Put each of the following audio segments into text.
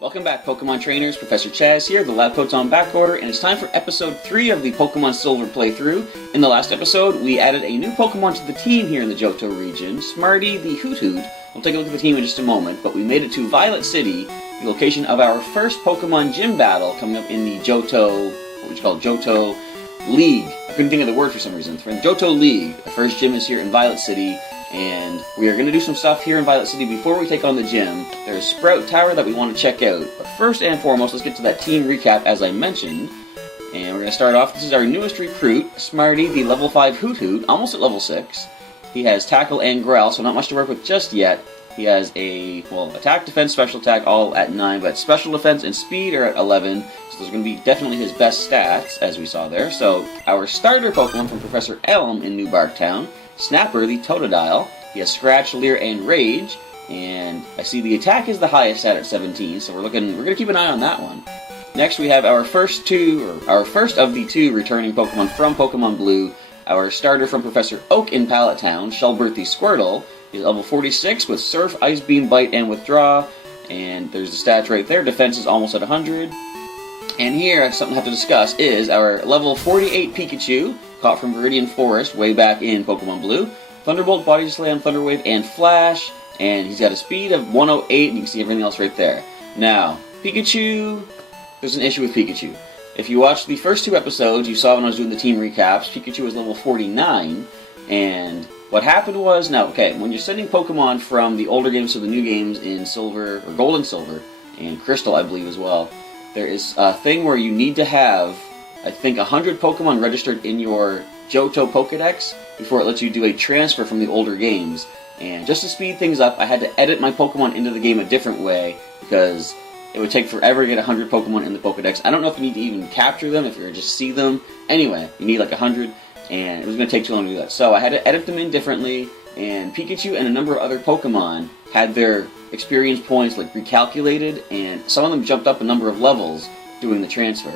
Welcome back, Pokemon Trainers. Professor Chaz here. The lab coat's on back order, and it's time for episode 3 of the Pokemon Silver playthrough. In the last episode, we added a new Pokemon to the team here in the Johto region, Smarty the Hoot-Hoot. We'll take a look at the team in just a moment, but we made it to Violet City, the location of our first Pokemon gym battle coming up in the Johto, what would you call it, Johto League. I couldn't think of the word for some reason. From Johto League, the first gym is here in Violet City. And we are going to do some stuff here in Violet City before we take on the gym. There's Sprout Tower that we want to check out. But first and foremost, let's get to that team recap as I mentioned. And we're going to start off. This is our newest recruit, Smarty, the level 5 Hoot-Hoot, almost at level 6. He has Tackle and Growl, so not much to work with just yet. He has attack, defense, special attack, all at 9, but special defense and speed are at 11. So those are going to be definitely his best stats, as we saw there. So our starter Pokemon from Professor Elm in New Bark Town, Snapper, the Totodile. He has Scratch, Leer, and Rage, and I see the attack is the highest at 17, so we're going to keep an eye on that one. Next we have our first of the two returning Pokemon from Pokemon Blue, our starter from Professor Oak in Pallet Town, Shelbert the Squirtle. He's level 46 with Surf, Ice Beam, Bite, and Withdraw, and there's the stats right there. Defense is almost at 100. And here, something I have to discuss is our level 48 Pikachu, caught from Viridian Forest way back in Pokemon Blue. Thunderbolt, Body Slam, Thunder Wave, and Flash. And he's got a speed of 108, and you can see everything else right there. Now, Pikachu, there's an issue with Pikachu. If you watched the first 2 episodes, you saw when I was doing the team recaps, Pikachu was level 49, and what happened was, when you're sending Pokemon from the older games to the new games in Silver, or Gold and Silver, and Crystal, I believe, as well, there is a thing where you need to have, I think, 100 Pokemon registered in your Johto Pokedex before it lets you do a transfer from the older games. And just to speed things up, I had to edit my Pokemon into the game a different way because it would take forever to get 100 Pokemon in the Pokedex. I don't know if you need to even capture them, if you just see them. Anyway, you need like 100, and it was going to take too long to do that. So I had to edit them in differently, and Pikachu and a number of other Pokemon had their experience points like recalculated, and some of them jumped up a number of levels doing the transfer.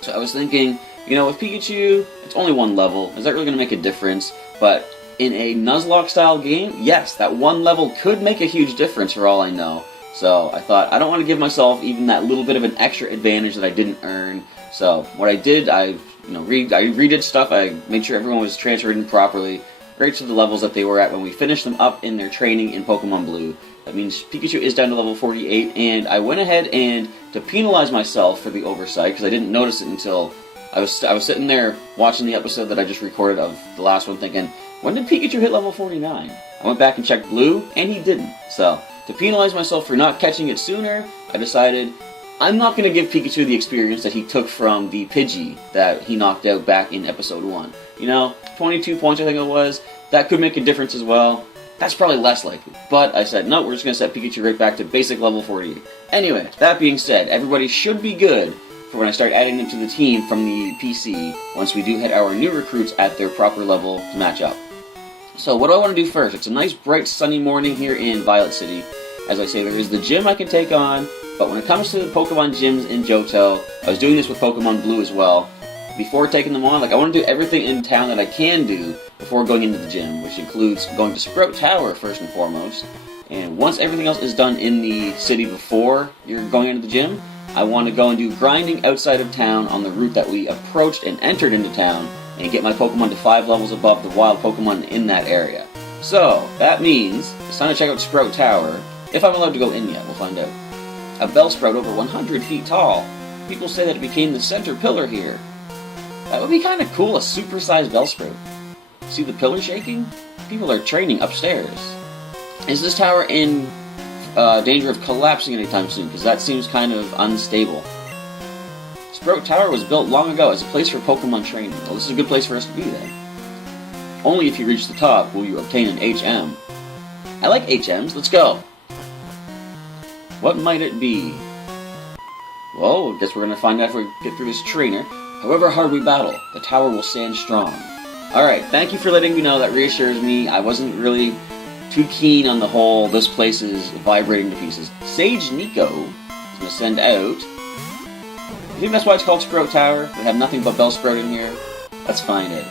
So I was thinking, with Pikachu, it's only one level. Is that really going to make a difference? But in a Nuzlocke style game, yes, that one level could make a huge difference for all I know. So I thought, I don't want to give myself even that little bit of an extra advantage that I didn't earn. So what I did, I redid stuff. I made sure everyone was transferred in properly, right to the levels that they were at when we finished them up in their training in Pokemon Blue. That means Pikachu is down to level 48, and I went ahead and, to penalize myself for the oversight, because I didn't notice it until I was sitting there watching the episode that I just recorded of the last one thinking, when did Pikachu hit level 49? I went back and checked Blue, and he didn't. So, to penalize myself for not catching it sooner, I decided I'm not going to give Pikachu the experience that he took from the Pidgey that he knocked out back in episode 1. 22 points I think it was, that could make a difference as well. That's probably less likely. But I said, no, we're just going to set Pikachu right back to basic level 48. Anyway, that being said, everybody should be good for when I start adding them to the team from the PC once we do hit our new recruits at their proper level to match up. So what do I want to do first? It's a nice bright sunny morning here in Violet City. As I say, there is the gym I can take on, but when it comes to the Pokemon gyms in Johto, I was doing this with Pokemon Blue as well. Before taking them on, I want to do everything in town that I can do before going into the gym, which includes going to Sprout Tower first and foremost. And once everything else is done in the city before you're going into the gym, I want to go and do grinding outside of town on the route that we approached and entered into town and get my Pokemon to 5 levels above the wild Pokemon in that area. So, that means it's time to check out Sprout Tower. If I'm allowed to go in yet, we'll find out. A Bellsprout over 100 feet tall. People say that it became the center pillar here. That would be kind of cool, a supersized Bellsprout. See the pillar shaking? People are training upstairs. Is this tower in danger of collapsing anytime soon? Because that seems kind of unstable. Sprout Tower was built long ago as a place for Pokemon training. Well, this is a good place for us to be then. Only if you reach the top will you obtain an HM. I like HMs, let's go! What might it be? Well, I guess we're going to find out if we get through this trainer. However hard we battle, the tower will stand strong. Alright, thank you for letting me know. That reassures me. I wasn't really too keen on the whole, this place is vibrating to pieces. Sage Nico is going to send out. I think that's why it's called Sprout Tower. They have nothing but Bellsprout in here. Let's find it.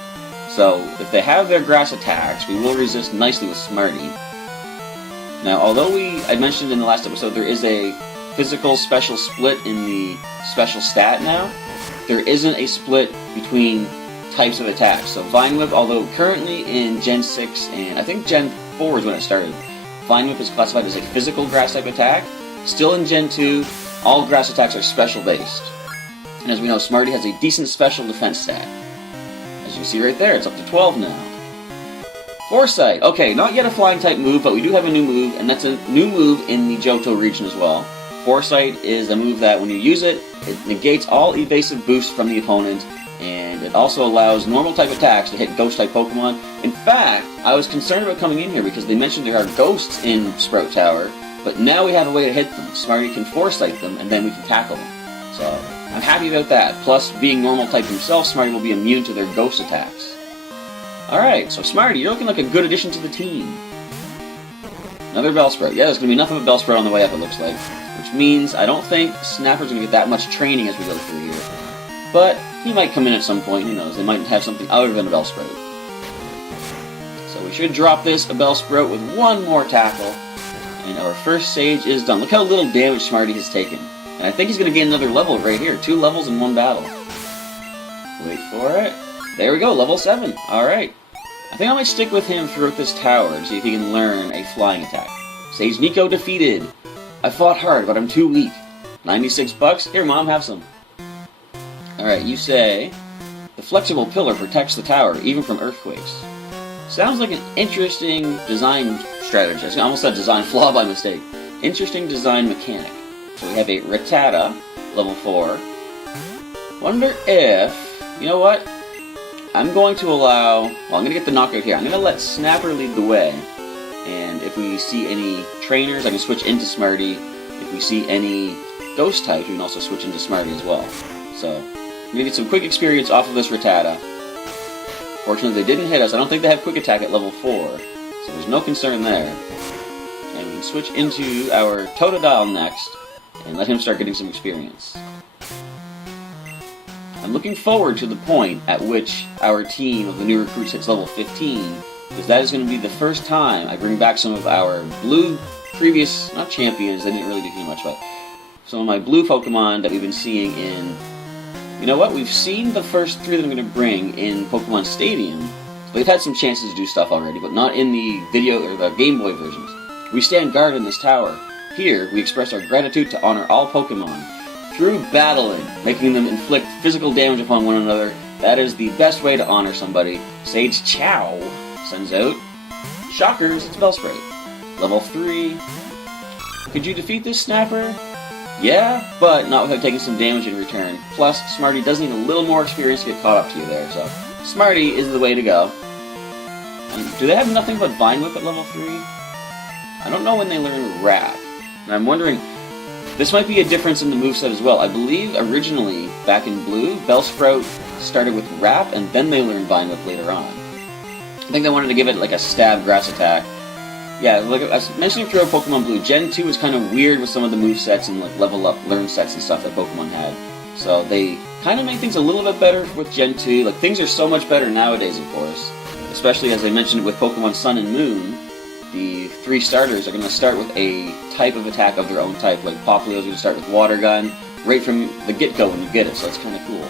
So, if they have their grass attacks, we will resist nicely with Smarty. Now, although I mentioned in the last episode there is a physical special split in the special stat now, there isn't a split between types of attacks. So Vine Whip, although currently in Gen 6 and I think Gen 4 is when it started, Vine Whip is classified as a physical grass type attack. Still in Gen 2, all grass attacks are special based. And as we know, Smarty has a decent special defense stat. As you see right there, it's up to 12 now. Foresight. Okay, not yet a flying type move, but we do have a new move, and that's a new move in the Johto region as well. Foresight is a move that when you use it, it negates all evasive boosts from the opponent, and it also allows normal type attacks to hit ghost type Pokemon. In fact, I was concerned about coming in here because they mentioned there are ghosts in Sprout Tower, but now we have a way to hit them. Smarty can Foresight them, and then we can tackle them. So, I'm happy about that. Plus, being normal type himself, Smarty will be immune to their ghost attacks. Alright, so Smarty, you're looking like a good addition to the team. Another Bellsprout. Yeah, there's going to be enough of a Bellsprout on the way up, it looks like. Which means I don't think Snapper's going to get that much training as we go through here. But he might come in at some point, who knows. They might have something other than a Bellsprout. So we should drop this a Bellsprout with one more tackle. And our first Sage is done. Look how little damage Smarty has taken. And I think he's going to gain another level right here. 2 levels in one battle. Wait for it. There we go, level 7. Alright. I think I might stick with him throughout this tower to see if he can learn a flying attack. Sage Nico defeated. I fought hard, but I'm too weak. 96 bucks? Here, Mom, have some. Alright, you say, the flexible pillar protects the tower, even from earthquakes. Sounds like an interesting design strategy. I almost said design flaw by mistake. Interesting design mechanic. So we have a Rattata, level 4. Wonder if, you know what? I'm going to allow, well, I'm going to get the knockout here. I'm going to let Snapper lead the way. And if we see any trainers, I can switch into Smarty. If we see any ghost types, we can also switch into Smarty as well. So, I'm going to get some quick experience off of this Rattata. Fortunately, they didn't hit us. I don't think they have quick attack at level 4. So there's no concern there. And we can switch into our Totodile next and let him start getting some experience. I'm looking forward to the point at which our team of the new recruits hits level 15, because that is going to be the first time I bring back some of our blue previous, not champions, they didn't really do too much, but some of my blue Pokemon that we've been seeing in, you know what, we've seen the first 3 that I'm going to bring in Pokemon Stadium. They've had some chances to do stuff already, but not in the video or the Game Boy versions. We stand guard in this tower. Here, we express our gratitude to honor all Pokemon. Through battling, making them inflict physical damage upon one another, that is the best way to honor somebody. Sage Chow sends out Shockers, it's Bellsprout. Level 3. Could you defeat this Snapper? Yeah, but not without taking some damage in return. Plus, Smarty does need a little more experience to get caught up to you there, so Smarty is the way to go. And do they have nothing but Vine Whip at level 3? I don't know when they learn Wrap. And I'm wondering, this might be a difference in the moveset as well. I believe originally, back in Blue, Bellsprout started with Wrap, and then they learned Vine Whip later on. I think they wanted to give it like a stab grass attack. Yeah, like I was mentioning throughout Pokemon Blue, Gen 2 was kind of weird with some of the movesets and like level up, learn sets and stuff that Pokemon had. So they kind of made things a little bit better with Gen 2. Like, things are so much better nowadays, of course. Especially as I mentioned with Pokemon Sun and Moon. The 3 starters are going to start with a type of attack of their own type. Like Popplio's going to start with Water Gun right from the get-go when you get it, so that's kind of cool.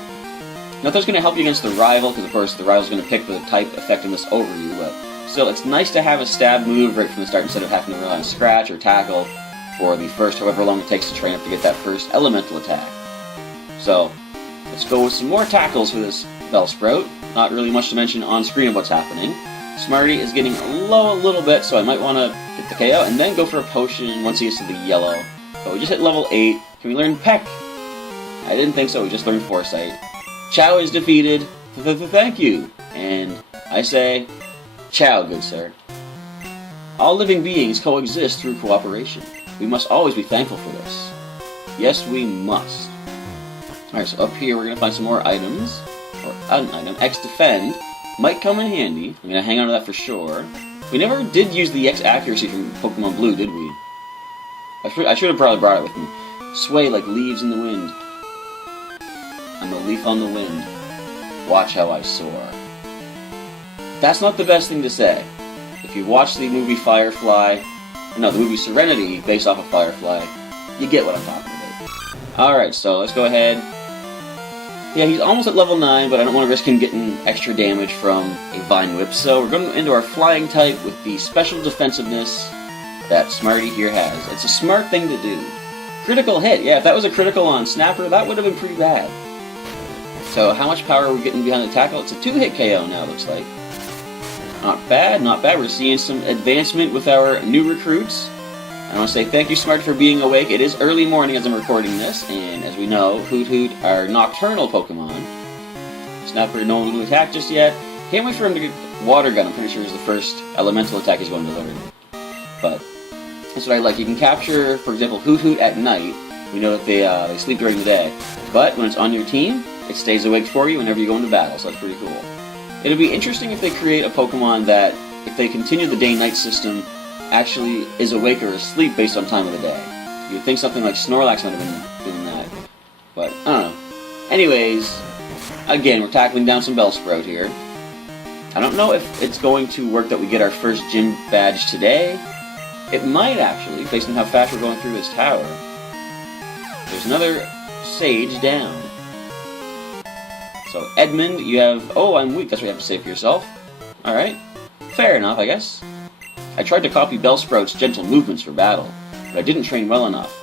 Nothing's going to help you against the rival, because of course the rival's going to pick the type effecting this over you, but still, it's nice to have a stab move right from the start instead of having to rely on Scratch or Tackle for the first however long it takes to train up to get that first elemental attack. So, let's go with some more tackles for this Bellsprout. Not really much to mention on screen of what's happening. Smarty is getting low a little bit, so I might want to get the KO and then go for a potion once he gets to the yellow. But we just hit level 8. Can we learn Peck? I didn't think so, we just learned Foresight. Chow is defeated. Thank you. And I say, Chow, good sir. All living beings coexist through cooperation. We must always be thankful for this. Yes, we must. Alright, so up here we're going to find some more items. Or an item. X Defend might come in handy. I'm going to hang on to that for sure. We never did use the X Accuracy from Pokemon Blue, did we? I should have probably brought it with me. Sway like leaves in the wind. I'm a leaf on the wind. Watch how I soar. That's not the best thing to say. If you watch the movie Firefly, no, the movie Serenity, based off of Firefly, You get what I'm talking about. Alright, so let's go ahead. Yeah, he's almost at level 9, but I don't want to risk him getting extra damage from a Vine Whip. So we're going into our Flying type with the special defensiveness that Smarty here has. It's a smart thing to do. Critical hit. Yeah, if that was a critical on Snapper, that would have been pretty bad. So how much power are we getting behind the tackle? It's a 2-hit KO now, looks like. Not bad, not bad. We're seeing some advancement with our new recruits. I want to say thank you, Smarty, for being awake. It is early morning as I'm recording this, and as we know, Hoot Hoot are nocturnal Pokemon. Snapper no one to attack just yet. Can't wait for him to get Water Gun. I'm pretty sure is the first elemental attack he's going to learn. But that's what I like. You can capture, for example, Hoot Hoot at night. We know that they sleep during the day. But when it's on your team, it stays awake for you whenever you go into battle, so that's pretty cool. It'd be interesting if they create a Pokemon that, if they continue the day-night system, actually is awake or asleep based on time of the day. You'd think something like Snorlax might have been doing that. But, I don't know. Anyways, again, we're tackling down some Bellsprout here. I don't know if it's going to work that we get our first gym badge today. It might actually, based on how fast we're going through this tower. There's another Sage down. So, Edmund, you have... Oh, I'm weak. That's what you have to say for yourself. Alright. Fair enough, I guess. I tried to copy Bellsprout's gentle movements for battle, but I didn't train well enough.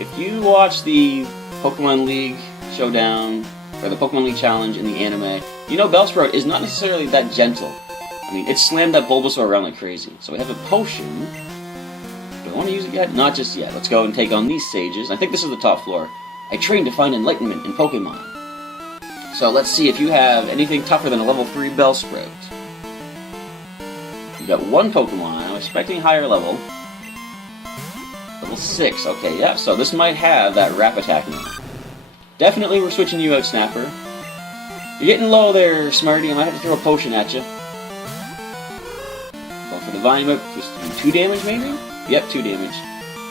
If you watch the Pokemon League Showdown, or the Pokemon League Challenge in the anime, you know Bellsprout is not necessarily that gentle. I mean, it slammed that Bulbasaur around like crazy. So we have a potion. Do I want to use it yet? Not just yet. Let's go and take on these Sages. I think this is the top floor. I trained to find enlightenment in Pokemon. So let's see if you have anything tougher than a level 3 Bellsprout. You got one Pokemon. I'm expecting higher level. Level 6. Okay, yeah. So this might have that Wrap Attack now. Definitely we're switching you out, Snapper. You're getting low there, Smarty. I might have to throw a potion at you. Going for the Vine Whip. Just 2 damage, maybe? Yep, 2 damage.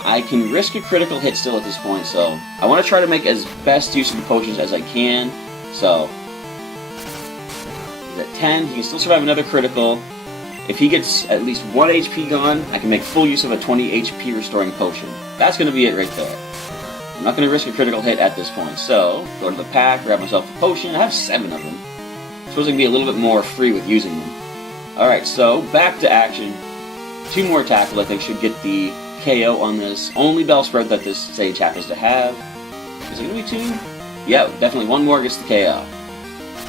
I can risk a critical hit still at this point, so I want to try to make as best use of the potions as I can. So, he's at 10. He can still survive another critical. If he gets at least 1 HP gone, I can make full use of a 20 HP restoring potion. That's going to be it right there. I'm not going to risk a critical hit at this point. So, go to the pack, grab myself a potion. I have 7 of them. I suppose I can be a little bit more free with using them. Alright, so back to action. 2 more tackle, I think, should get the KO on this only Bellsprout that this Sage happens to have. Is it going to be 2? Yeah, definitely 1 more gets the KO.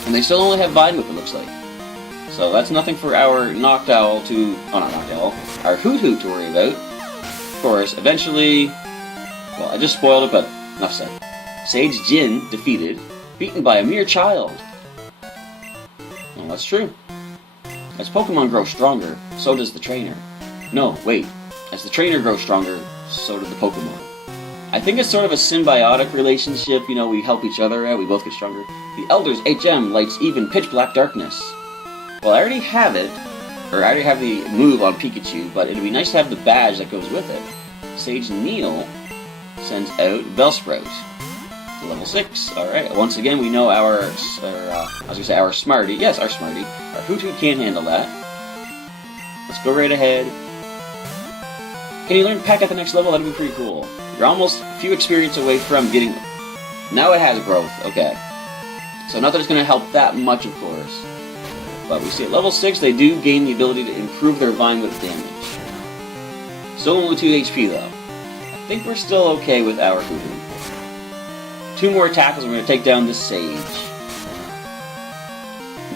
And they still only have Vine Whip, it looks like. So that's nothing for our Noctowl to... Oh, not Noctowl. Our Hoot Hoot to worry about. Of course, eventually... Well, I just spoiled it, but enough said. Sage Jin defeated, beaten by a mere child. Well, that's true. As Pokemon grow stronger, so does the trainer. No, wait. As the trainer grows stronger, so do the Pokemon. I think it's sort of a symbiotic relationship, you know, we help each other out, we both get stronger. The Elder's HM lights even pitch black darkness. Well, I already have it, or I already have the move on Pikachu, but it'd be nice to have the badge that goes with it. Sage Neil sends out Bellsprout. Level 6, alright. Once again, we know our, our Smarty, yes, our Smarty. Our Hoot Hoot can't handle that. Let's go right ahead. Can you learn Pack at the next level? That'd be pretty cool. You're almost a few experience away from getting... Now it has growth, okay. So not that it's going to help that much, of course. But we see at level 6, they do gain the ability to improve their Vine Whip damage. Still only 2 HP, though. I think we're still okay with our Hoot Hoot. 2 more tackles, and we're going to take down this Sage.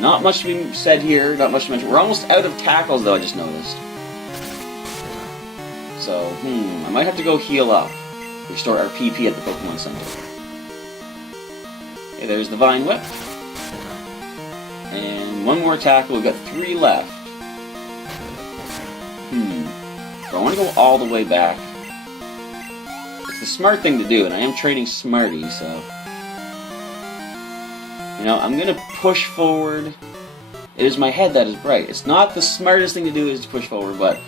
Not much to be said here, not much to mention. We're almost out of tackles, though, I just noticed. So, I might have to go heal up. Restore our PP at the Pokemon Center. Okay, there's the Vine Whip. And 1 more tackle, we've got 3 left. Do I want to go all the way back? It's the smart thing to do, and I am training Smarty, so... You know, I'm going to push forward. It is my head that is bright. It's not the smartest thing to do is to push forward, but...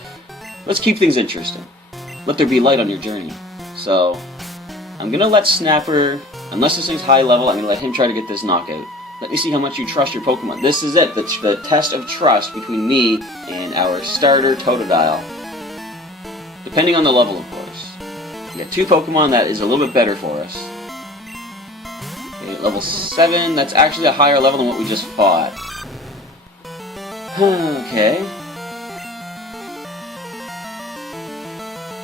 Let's keep things interesting. Let there be light on your journey. So, I'm going to let Snapper, unless this thing's high level, I'm going to let him try to get this knockout. Let me see how much you trust your Pokemon. This is it, the test of trust between me and our starter Totodile. Depending on the level, of course. We got 2 Pokemon that is a little bit better for us. Okay, level 7, that's actually a higher level than what we just fought. Okay.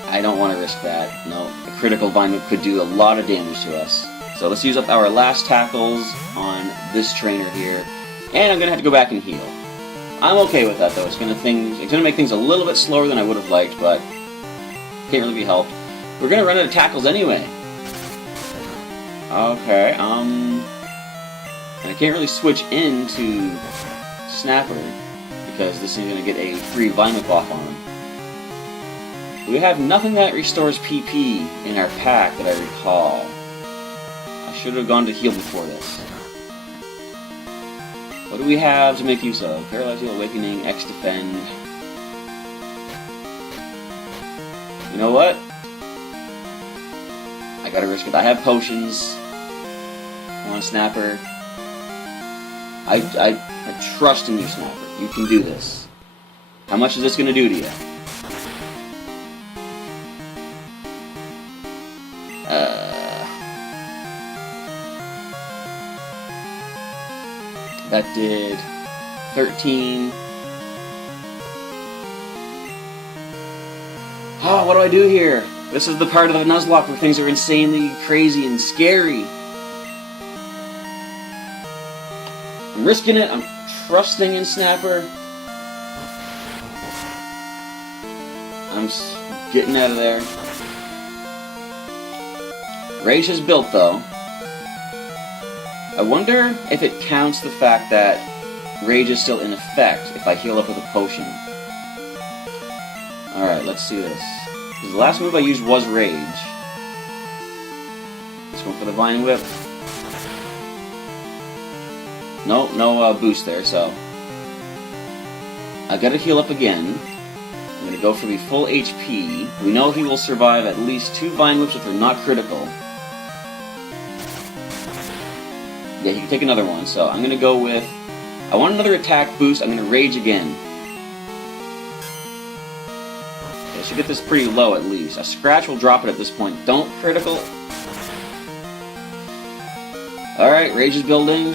I don't want to risk that. No, a critical Vine Whip could do a lot of damage to us. So let's use up our last tackles on this trainer here. And I'm going to have to go back and heal. I'm okay with that though. It's going to make things a little bit slower than I would have liked, but can't really be helped. We're going to run out of tackles anyway. Okay, and I can't really switch into Snapper because this is going to get a free Vine Whip off on him. We have nothing that restores PP in our pack that I recall. I should have gone to heal before this. What do we have to make use of? Paralyzing, Awakening, X Defend. You know what? I gotta risk it. I have potions. Come on, Snapper. I trust in you, Snapper. You can do this. How much is this gonna do to you? That did 13. Oh, what do I do here? This is the part of the Nuzlocke where things are insanely crazy and scary. I'm risking it. I'm trusting in Snapper. I'm getting out of there. Rage is built, though. I wonder if it counts the fact that Rage is still in effect if I heal up with a potion. Alright, let's see this. Because the last move I used was Rage. Let's go for the Vine Whip. No boost there, so I gotta heal up again. I'm gonna go for the full HP. We know he will survive at least 2 Vine Whips if they're not critical. Yeah, he can take another one, so I'm going to go with... I want another attack boost. I'm going to Rage again. Okay, I should get this pretty low at least. A Scratch will drop it at this point. Don't critical. Alright, Rage is building.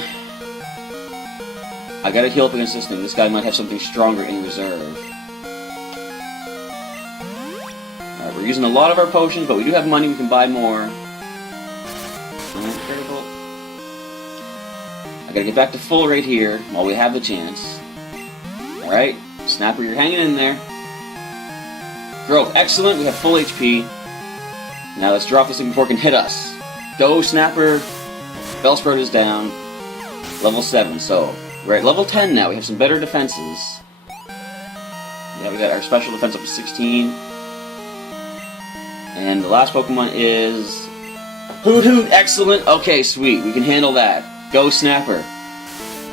I got to heal up against this thing. This guy might have something stronger in reserve. Alright, we're using a lot of our potions, but we do have money. We can buy more. Critical. I gotta get back to full right here while we have the chance. Alright, Snapper, you're hanging in there. Growth, excellent, we have full HP. Now let's drop this thing before it can hit us. Go, Snapper. Bellsprout is down. Level 7, so we're at level 10 now. We have some better defenses. Yeah, we got our special defense up to 16. And the last Pokemon is... Hoot Hoot, excellent. Okay, sweet, we can handle that. Go, Snapper.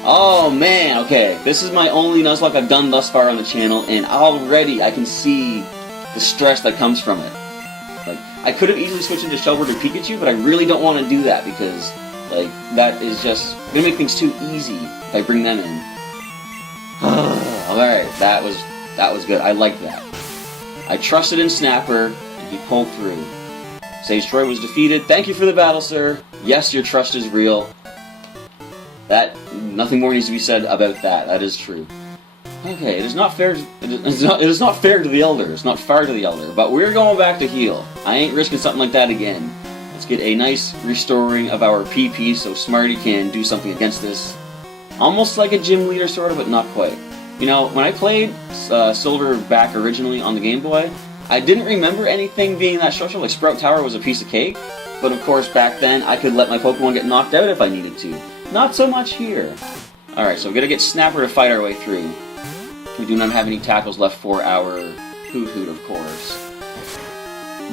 Oh, man, okay. This is my only Nuzlocke I've done thus far on the channel, and already I can see the stress that comes from it. Like, I could have easily switched into Shelbert or Pikachu, but I really don't want to do that because, like, that is just going to make things too easy if I bring them in. Alright, that was good. I liked that. I trusted in Snapper, and he pulled through. Sage Troy was defeated. Thank you for the battle, sir. Yes, your trust is real. Nothing more needs to be said about that. That is true. Okay, it is not fair. It is not fair to the Elder. It's not fair to the Elder. But we're going back to heal. I ain't risking something like that again. Let's get a nice restoring of our PP so Smarty can do something against this. Almost like a gym leader, sort of, but not quite. You know, when I played Silver back originally on the Game Boy, I didn't remember anything being that social. Like Sprout Tower was a piece of cake. But of course, back then, I could let my Pokemon get knocked out if I needed to. Not so much here. Alright, so we're gonna get Snapper to fight our way through. We do not have any tackles left for our Hoot Hoot, of course.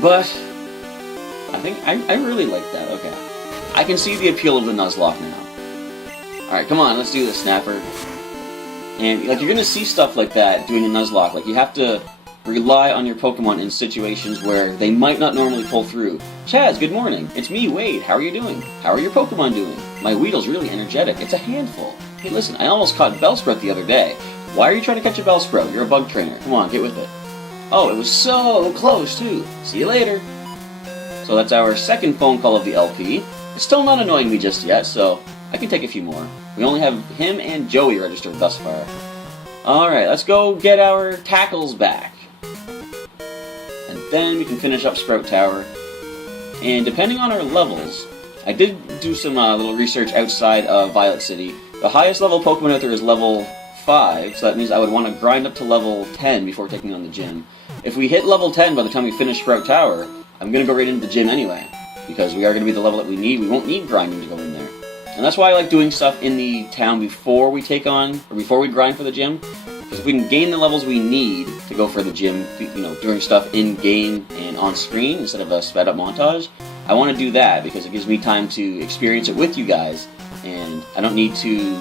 But I think I really like that. Okay. I can see the appeal of the Nuzlocke now. Alright, come on, let's do this, Snapper. And like you're gonna see stuff like that doing a Nuzlocke. Like you have to rely on your Pokemon in situations where they might not normally pull through. Chaz, good morning. It's me, Wade. How are you doing? How are your Pokemon doing? My Weedle's really energetic. It's a handful. Hey, listen, I almost caught Bellsprout the other day. Why are you trying to catch a Bellsprout? You're a bug trainer. Come on, get with it. Oh, it was so close, too. See you later. So that's our second phone call of the LP. It's still not annoying me just yet, so I can take a few more. We only have him and Joey registered thus far. Alright, let's go get our tackles back. And then we can finish up Sprout Tower. And depending on our levels, I did do some little research outside of Violet City. The highest level Pokemon out there is level 5, so that means I would want to grind up to level 10 before taking on the gym. If we hit level 10 by the time we finish Sprout Tower, I'm going to go right into the gym anyway, because we are going to be the level that we need. We won't need grinding to go in there. And that's why I like doing stuff in the town before we take on, or before we grind for the gym. Because if we can gain the levels we need to go for the gym, doing stuff in-game and on-screen instead of a sped-up montage, I want to do that because it gives me time to experience it with you guys, and I don't need to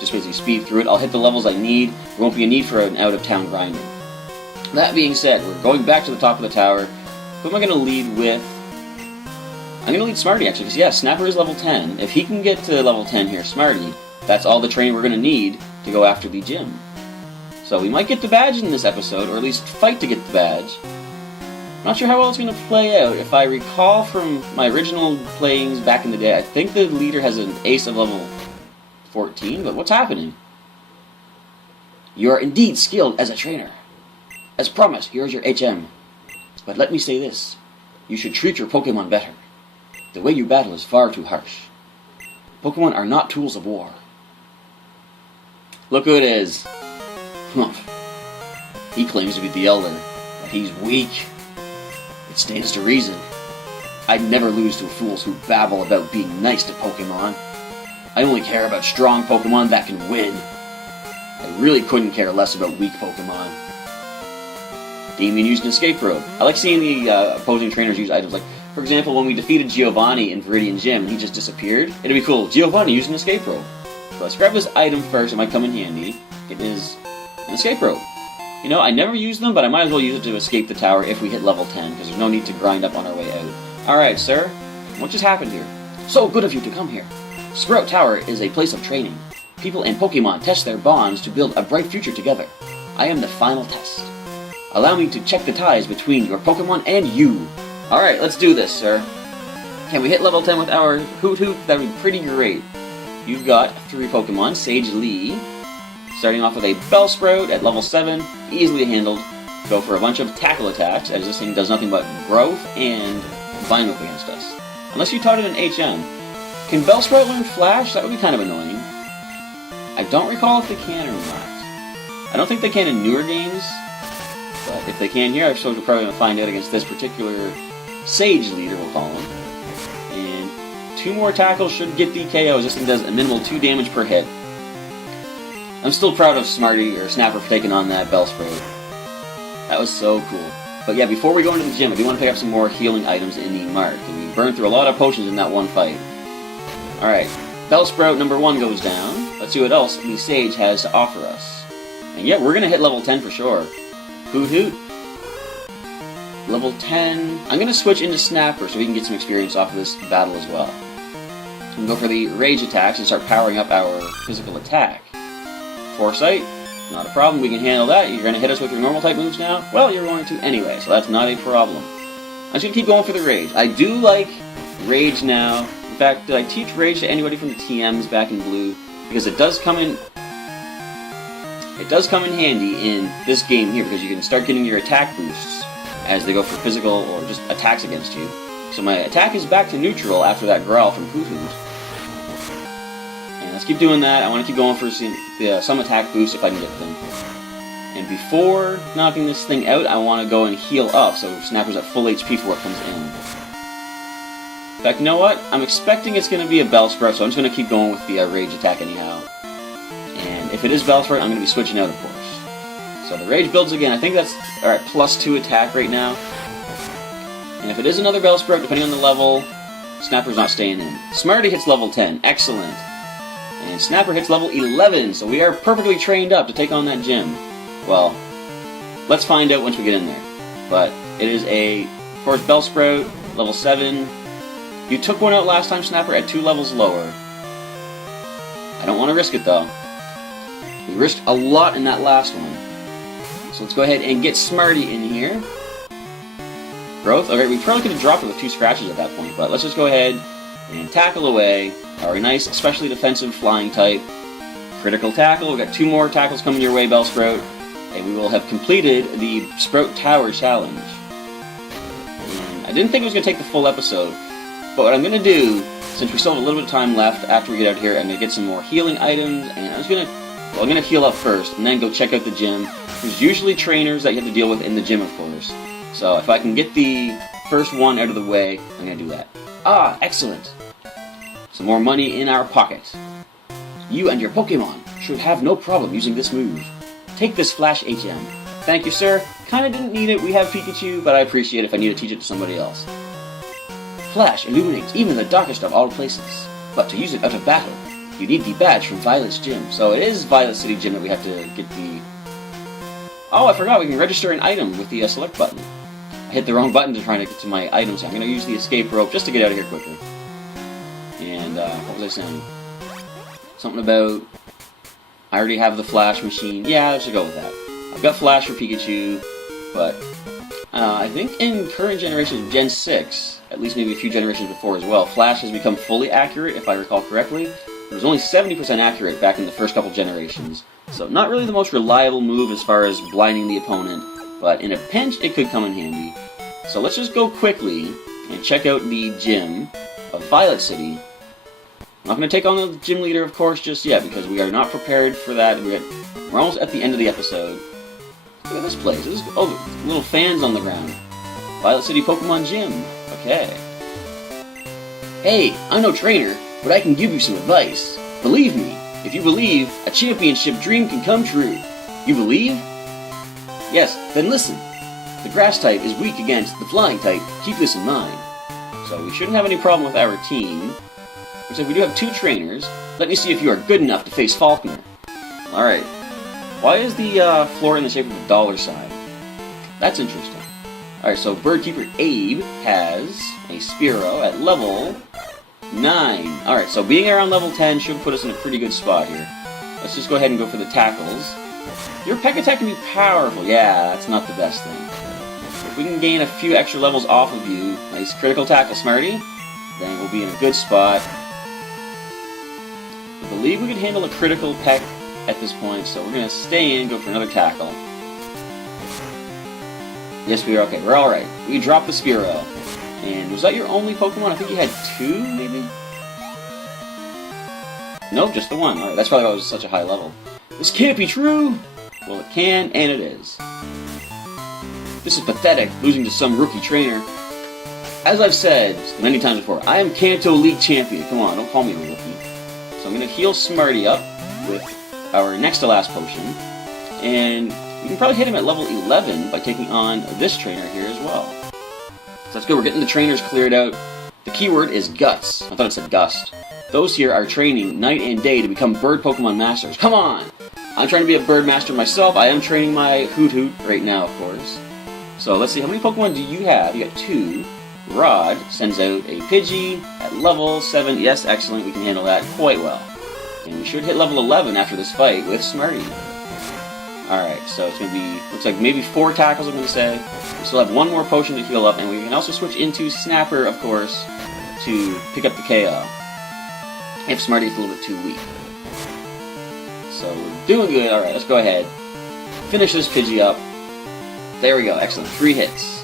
just basically speed through it. I'll hit the levels I need. There won't be a need for an out-of-town grinding. That being said, we're going back to the top of the tower. Who am I going to lead with? I'm going to lead Smarty, actually, because, yeah, Snapper is level 10. If he can get to level 10 here, Smarty, that's all the training we're going to need to go after the gym. So we might get the badge in this episode, or at least fight to get the badge. I'm not sure how well it's going to play out. If I recall from my original playings back in the day, I think the leader has an ace of level 14, but what's happening? You are indeed skilled as a trainer. As promised, here's your HM. But let me say this. You should treat your Pokemon better. The way you battle is far too harsh. Pokemon are not tools of war. Look who it is. Humph. He claims to be the Elder, but he's weak. It stands to reason. I'd never lose to fools who babble about being nice to Pokemon. I only care about strong Pokemon that can win. I really couldn't care less about weak Pokemon. Damien used an escape rope. I like seeing the opposing trainers use items. Like, for example, when we defeated Giovanni in Viridian Gym and he just disappeared, it'd be cool. Giovanni used an escape rope. So let's grab this item first. It might come in handy. It is an escape rope. You know, I never use them, but I might as well use it to escape the tower if we hit level 10, because there's no need to grind up on our way out. Alright, sir. What just happened here? So good of you to come here. Sprout Tower is a place of training. People and Pokemon test their bonds to build a bright future together. I am the final test. Allow me to check the ties between your Pokemon and you. Alright, let's do this, sir. Can we hit level 10 with our Hoot Hoot? That would be pretty great. You've got 3 Pokemon, Sage Lee. Starting off with a Bellsprout at level 7, easily handled. Go for a bunch of tackle attacks, as this thing does nothing but growth and vine whip against us. Unless you taught it an HM. Can Bellsprout learn Flash? That would be kind of annoying. I don't recall if they can or not. I don't think they can in newer games, but if they can here, I suppose we're probably going to find out against this particular Sage leader, we'll call him. And 2 more tackles should get the KO. This thing does a minimal 2 damage per hit. I'm still proud of Smarty, or Snapper, for taking on that Bellsprout. That was so cool. But yeah, before we go into the gym, I do want to pick up some more healing items in the mart. We burned through a lot of potions in that one fight. Alright, Bellsprout number 1 goes down. Let's see what else the Sage has to offer us. And yeah, we're going to hit level 10 for sure. Hoot Hoot. Level 10. I'm going to switch into Snapper so we can get some experience off of this battle as well. We'll go for the rage attacks and start powering up our physical attack. Foresight, not a problem, we can handle that. You're going to hit us with your normal type moves now? Well, you're going to anyway, so that's not a problem. I'm just going to keep going for the Rage. I do like Rage now. In fact, did I teach Rage to anybody from the TMs back in Blue? Because it does come in handy in this game here, because you can start getting your attack boosts as they go for physical or just attacks against you. So my attack is back to neutral after that growl from Hoot Hoot. Let's keep doing that. I want to keep going for some attack boost if I can get them. And before knocking this thing out, I want to go and heal up, so Snapper's at full HP for what comes in. In fact, you know what? I'm expecting it's going to be a Bellsprout, so I'm just going to keep going with the Rage attack anyhow. And if it is Bellsprout, I'm going to be switching out, of course. So the Rage builds again. I think that's alright, +2 attack right now. And if it is another Bellsprout, depending on the level, Snapper's not staying in. Smarty hits level 10. Excellent. And Snapper hits level 11, so we are perfectly trained up to take on that gym. Well, let's find out once we get in there. But it is of course, Bellsprout, level 7. You took one out last time, Snapper, at 2 levels lower. I don't want to risk it, though. We risked a lot in that last one. So let's go ahead and get Smarty in here. Growth? Okay, we probably could have dropped it with 2 scratches at that point, but let's just go ahead and tackle away our nice, especially defensive flying type. Critical tackle. We've got 2 more tackles coming your way, Bellsprout, and we will have completed the Sprout Tower Challenge. And I didn't think it was going to take the full episode, but what I'm going to do, since we still have a little bit of time left after we get out here, I'm going to get some more healing items, and I'm going to heal up first, and then go check out the gym. There's usually trainers that you have to deal with in the gym, of course. So if I can get the first one out of the way, I'm going to do that. Ah, excellent. Some more money in our pocket. You and your Pokemon should have no problem using this move. Take this Flash HM. Thank you, sir. Kinda didn't need it. We have Pikachu, but I appreciate it if I need to teach it to somebody else. Flash illuminates even the darkest of all places. But to use it out of battle, you need the badge from Violet's gym. So it is Violet City Gym that we have to get the... Oh, I forgot. We can register an item with the select button. I hit the wrong button to try to get to my items. I'm going to use the escape rope just to get out of here quicker. And, what was I saying? Something about... I already have the Flash machine. Yeah, I should go with that. I've got Flash for Pikachu, but... I think in current generation, Gen 6, at least maybe a few generations before as well, Flash has become fully accurate, if I recall correctly. It was only 70% accurate back in the first couple generations. So not really the most reliable move as far as blinding the opponent, but in a pinch, it could come in handy. So let's just go quickly and check out the gym of Violet City. I'm not going to take on the gym leader, of course, just yet, because we are not prepared for that. We're almost at the end of the episode. Look at this place. Oh, little fans on the ground. Violet City Pokemon Gym. Okay. Hey, I'm no trainer, but I can give you some advice. Believe me, if you believe, a championship dream can come true. You believe? Yes, then listen. The grass type is weak against the flying type. Keep this in mind. So we shouldn't have any problem with our team. Except we do have 2 trainers. Let me see if you are good enough to face Faulkner. Alright. Why is the floor in the shape of a dollar sign? That's interesting. Alright, so Birdkeeper Abe has a Spearow at level 9. Alright, so being around level 10 should put us in a pretty good spot here. Let's just go ahead and go for the tackles. Your Peck Attack can be powerful. Yeah, that's not the best thing. If we can gain a few extra levels off of you, nice critical tackle, Smarty, then we'll be in a good spot. I believe we could handle a critical Peck at this point, so we're going to stay in, go for another tackle. Yes, we are okay. We're alright. We dropped the Spearow. And was that your only Pokemon? I think you had 2, maybe? Nope, just the one. Alright, that's probably why it was such a high level. This can't be true! Well, it can, and it is. This is pathetic, losing to some rookie trainer. As I've said many times before, I am Kanto League Champion. Come on, don't call me a rookie. So I'm going to heal Smarty up with our next to last potion. And we can probably hit him at level 11 by taking on this trainer here as well. So that's good, we're getting the trainers cleared out. The keyword is Guts. I thought it said Gust. Those here are training night and day to become bird Pokemon Masters. Come on! I'm trying to be a bird master myself. I am training my Hoot Hoot right now, of course. So let's see, how many Pokemon do you have? You got 2. Rod sends out a Pidgey at level 7. Yes, excellent. We can handle that quite well. And we should hit level 11 after this fight with Smarty. Alright, so it's going to be, looks like maybe 4 tackles, I'm going to say. We still have 1 more potion to heal up, and we can also switch into Snapper, of course, to pick up the KO. If Smarty's a little bit too weak. So we're doing good. Alright, let's go ahead. Finish this Pidgey up. There we go, excellent. 3 hits.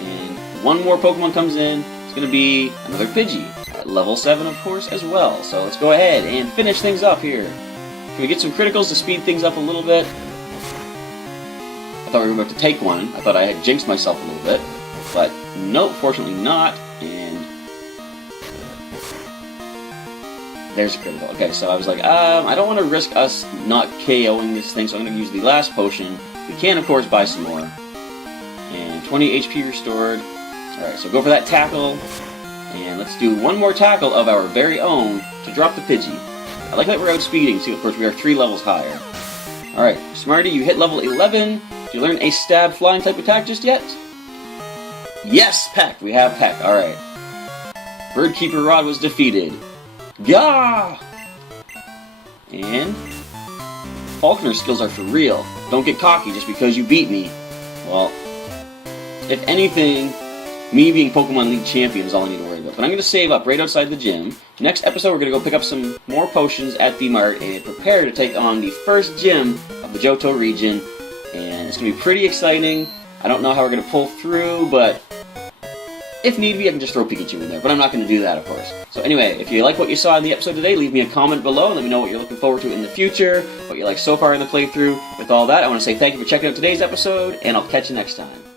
And 1 more Pokemon comes in. It's going to be another Pidgey. At level 7, of course, as well. So let's go ahead and finish things up here. Can we get some criticals to speed things up a little bit? I thought we were about to take one. I thought I had jinxed myself a little bit. But nope, fortunately not. And there's a critical. Okay, so I was like, I don't want to risk us not KOing this thing, so I'm going to use the last potion. We can, of course, buy some more. And 20 HP restored. Alright, so go for that tackle. And let's do 1 more tackle of our very own to drop the Pidgey. I like that we're outspeeding, too. Of course, we are 3 levels higher. Alright, Smarty, you hit level 11. Did you learn a stab flying type attack just yet? Yes, Peck. We have Peck. Alright. Birdkeeper Rod was defeated. Gah! And Faulkner's skills are for real. Don't get cocky just because you beat me. Well, if anything, me being Pokemon League champion is all I need to worry about. But I'm going to save up right outside the gym. Next episode, we're going to go pick up some more potions at the mart and prepare to take on the first gym of the Johto region. And it's going to be pretty exciting. I don't know how we're going to pull through, but if need be, I can just throw Pikachu in there. But I'm not going to do that, of course. So anyway, if you like what you saw in the episode today, leave me a comment below and let me know what you're looking forward to in the future, what you like so far in the playthrough. With all that, I want to say thank you for checking out today's episode, and I'll catch you next time.